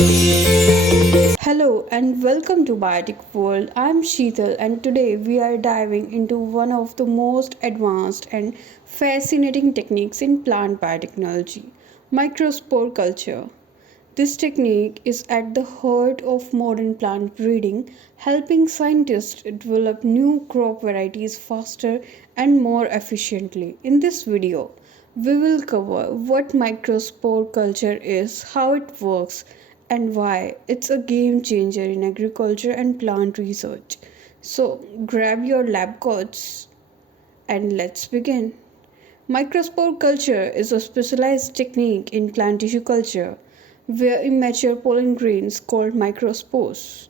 Hello and welcome to Biotic World. I'm Sheetal and today we are diving into one of the most advanced and fascinating techniques in plant biotechnology, microspore culture. This technique is at the heart of modern plant breeding, helping scientists develop new crop varieties faster and more efficiently. In this video, we will cover what microspore culture is, how it works, and why it's a game changer in agriculture and plant research. So, grab your lab coats and let's begin. Microspore culture is a specialized technique in plant tissue culture where immature pollen grains called microspores.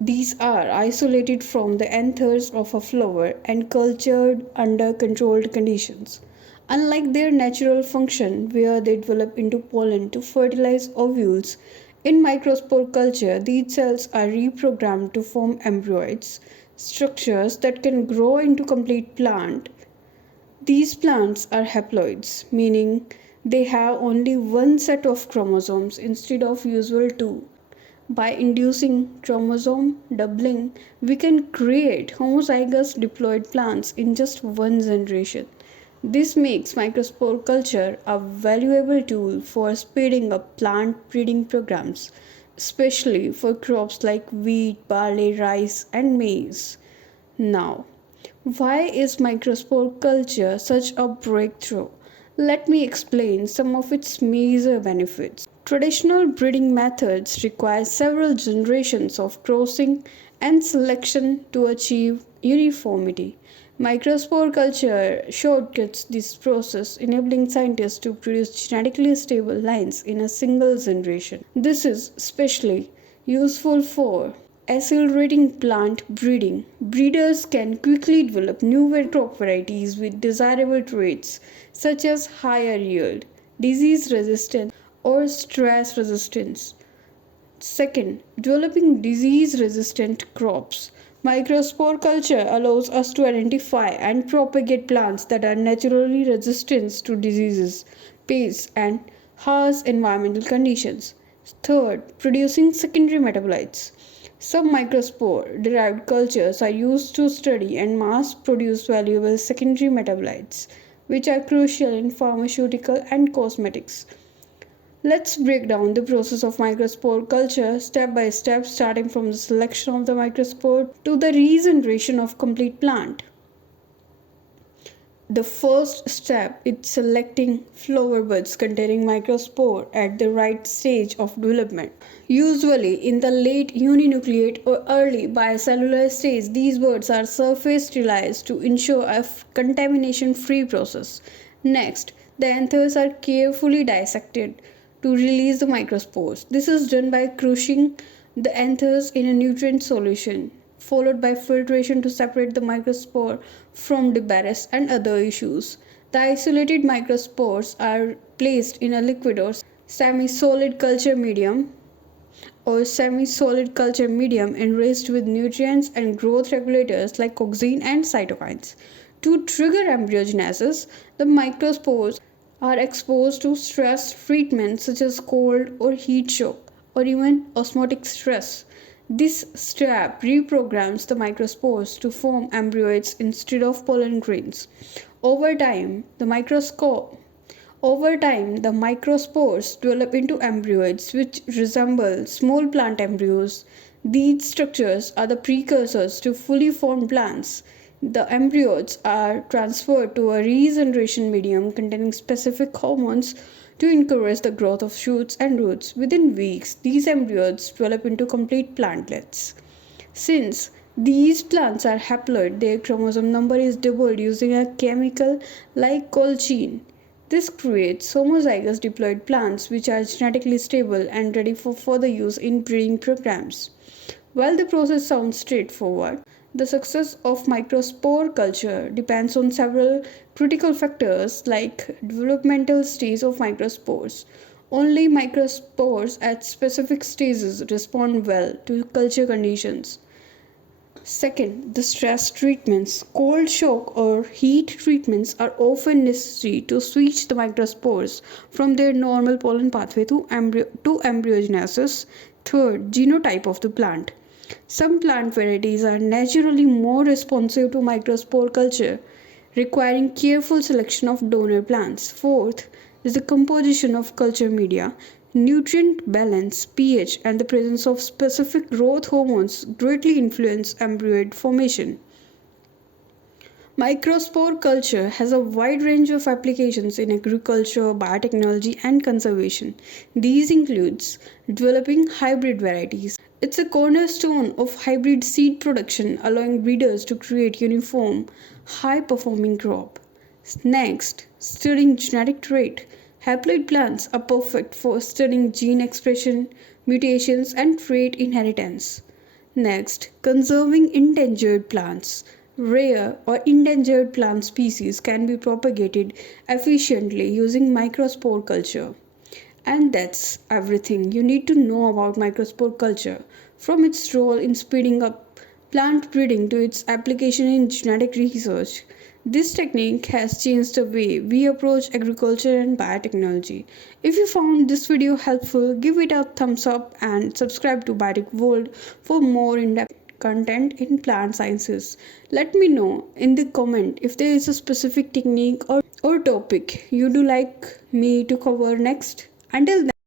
These are isolated from the anthers of a flower and cultured under controlled conditions. Unlike their natural function, where they develop into pollen to fertilize ovules, in microspore culture, these cells are reprogrammed to form embryoids, structures that can grow into complete plant. These plants are haploids, meaning they have only one set of chromosomes instead of usual two. By inducing chromosome doubling, we can create homozygous diploid plants in just one generation. This makes microspore culture a valuable tool for speeding up plant breeding programs, especially for crops like wheat, barley, rice, and maize. Now, why is microspore culture such a breakthrough? Let me explain some of its major benefits. Traditional breeding methods require several generations of crossing and selection to achieve uniformity. Microspore culture shortcuts this process, enabling scientists to produce genetically stable lines in a single generation. This is especially useful for accelerating plant breeding. Breeders can quickly develop new crop varieties with desirable traits such as higher yield, disease resistance, or stress resistance. Second, developing disease resistant crops. Microspore culture allows us to identify and propagate plants that are naturally resistant to diseases, pests, and harsh environmental conditions. Third, producing secondary metabolites. Some microspore derived cultures are used to study and mass produce valuable secondary metabolites, which are crucial in pharmaceutical and cosmetics. Let's break down the process of microspore culture step by step, starting from the selection of the microspore to the regeneration of complete plant. The first step is selecting flower buds containing microspore at the right stage of development. Usually in the late uninucleate or early bicellular stage, these buds are surface sterilized to ensure a contamination free process. Next, the anthers are carefully dissected to release the microspores. This is done by crushing the anthers in a nutrient solution, followed by filtration to separate the microspore from debris and other issues. The isolated microspores are placed in a liquid or semi-solid culture medium enriched with nutrients and growth regulators like auxin and cytokines. To trigger embryogenesis, the microspores are exposed to stress treatments such as cold or heat shock or even osmotic stress. This step reprograms the microspores to form embryoids instead of pollen grains. Over time, the microscope over time, the microspores develop into embryoids which resemble small plant embryos. These structures are the precursors to fully formed plants. The embryos are transferred to a regeneration medium containing specific hormones to encourage the growth of shoots and roots. Within weeks, these embryos develop into complete plantlets. Since these plants are haploid, their chromosome number is doubled using a chemical like colchicine. This creates homozygous diploid plants which are genetically stable and ready for further use in breeding programs. While the process sounds straightforward, the success of microspore culture depends on several critical factors like developmental stage of microspores. Only microspores at specific stages respond well to culture conditions. Second, the stress treatments. Cold shock or heat treatments are often necessary to switch the microspores from their normal pollen pathway to embryogenesis. Third, genotype of the plant. Some plant varieties are naturally more responsive to microspore culture, requiring careful selection of donor plants. Fourth is the composition of culture media. Nutrient balance, pH, and the presence of specific growth hormones greatly influence embryoid formation. Microspore culture has a wide range of applications in agriculture, biotechnology, and conservation. These includes developing hybrid varieties. It's a cornerstone of hybrid seed production, allowing breeders to create uniform, high-performing crop. Next, studying genetic trait. Haploid plants are perfect for studying gene expression, mutations, and trait inheritance. Next, conserving endangered plants. Rare or endangered plant species can be propagated efficiently using microspore culture. And that's everything you need to know about microspore culture, from its role in speeding up plant breeding to its application in genetic research. This technique has changed the way we approach agriculture and biotechnology. If you found this video helpful, give it a thumbs up and subscribe to Biotic World for more in-depth content in plant sciences. Let me know in the comment if there is a specific technique or topic you do like me to cover next. Until then,